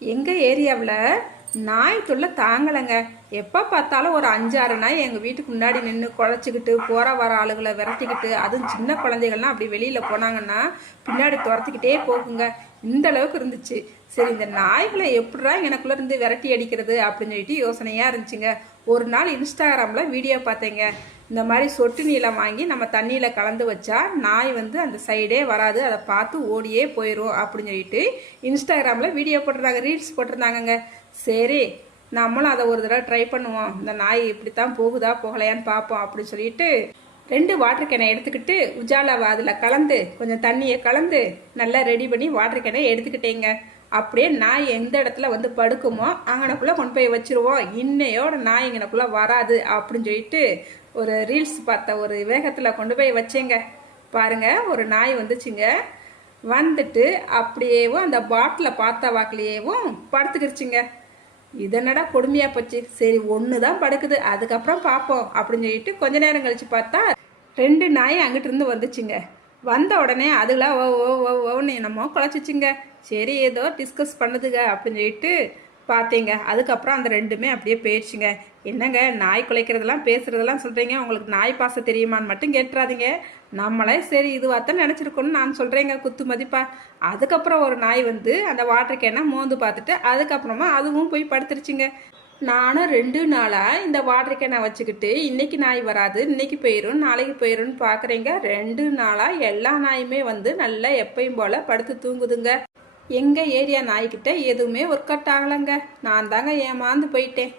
எங்கள் ஏரியாவில் நாய் தொல்லை தாங்கலைங்க. எப்போ பார்த்தாலும் ஒரு 5-6 நாய் எங்கள் வீட்டுக்கு முன்னாடி நின்று குழச்சிக்கிட்டு போகிற வர ஆளுகளை விரட்டிக்கிட்டு, அதுவும் சின்ன குழந்தைகள்லாம் அப்படி வெளியில் போனாங்கன்னா பின்னாடி துரத்திக்கிட்டே போகுங்க. இந்த அளவுக்கு இருந்துச்சு. சரி, இந்த நாய்களை எப்படா எனக்குள்ளே இருந்து விரட்டி அடிக்கிறது அப்படின்னு சொல்லிட்டு யோசனையாக இருந்துச்சுங்க. ஒரு நாள் இன்ஸ்டாகிராமில் வீடியோ பார்த்தேங்க. இந்த மாதிரி சொட்டு நீளம் வாங்கி நம்ம தண்ணியில் கலந்து வச்சா நாய் வந்து அந்த சைடே வராது, அதை பார்த்து ஓடியே போயிடும் அப்படின்னு சொல்லிட்டு இன்ஸ்டாகிராமில் வீடியோ போட்டிருந்தாங்க, ரீல்ஸ் போட்டிருந்தாங்கங்க. சரி, நம்மளும் அதை ஒரு தடவை ட்ரை பண்ணுவோம், இந்த நாய் இப்படித்தான் போகுதா போகலையான்னு பார்ப்போம் அப்படின்னு சொல்லிட்டு 2 வாட்டர் கேனை எடுத்துக்கிட்டு உஜாலாவை அதில் கலந்து கொஞ்சம் தண்ணியை கலந்து நல்லா ரெடி பண்ணி வாட்டர் கேனை எடுத்துக்கிட்டேங்க. அப்படியே நாய் எந்த இடத்துல வந்து படுக்குமோ அங்கனக்குள்ளே கொண்டு போய் வச்சுருவோம், இன்னையோட நாய் இங்கனக்குள்ளே வராது அப்படின்னு சொல்லிட்டு ஒரு ரீல்ஸ் பார்த்த ஒரு வேகத்தில் கொண்டு போய் வச்சேங்க. பாருங்க, ஒரு நாய் வந்துச்சுங்க. வந்துட்டு அப்படியேவும் அந்த பாட்டில் பார்த்த வாக்கிலேயேவும் படுத்துக்கிடுச்சுங்க. இதனடா கொடுமையாக போச்சு. சரி, ஒன்று தான் படுக்குது, அதுக்கப்புறம் பார்ப்போம் அப்படின்னு சொல்லிட்டு கொஞ்ச நேரம் கழிச்சு பார்த்தா 2 நாய் அங்கிட்டு இருந்து வந்துச்சுங்க. வந்த உடனே அதுலாம் ஓ ஓ ஓ ஓன்னு என்னமோ குழச்சிச்சுங்க. சரி, ஏதோ டிஸ்கஸ் பண்ணுதுங்க அப்படின்னு சொல்லிட்டு பார்த்தீங்க. அதுக்கப்புறம் அந்த 2மே அப்படியே போயிடுச்சுங்க. என்னங்க நாய் குலைக்கிறதெல்லாம் பேசுகிறதெல்லாம் சொல்கிறீங்க, உங்களுக்கு நாய் பாசம் தெரியுமான்னு மட்டும் கேட்டுறாதீங்க. நம்மளே சரி இதுவாகத்தான் நினச்சிருக்கோன்னு நான் சொல்கிறேங்க குத்து மதிப்பா. அதுக்கப்புறம் ஒரு நாய் வந்து அந்த வாட்டர் கேனை மோந்து பார்த்துட்டு அதுக்கப்புறமா அதுவும் போய் படுத்துருச்சுங்க. நானும் 2 நாளாக இந்த வாட்டர் கேனை வச்சுக்கிட்டு இன்னைக்கு நாய் வராது, இன்னைக்கு போயிடும், நாளைக்கு போயிடும்னு பார்க்குறேங்க. 2 நாளாக எல்லா நாயுமே வந்து நல்லா எப்பயும் போல் படுத்து தூங்குதுங்க. எங்கள் ஏரியா நாய்கிட்ட எதுவுமே ஒர்க் அவுட் ஆகலைங்க. நான் தாங்க ஏமாந்து போயிட்டேன்.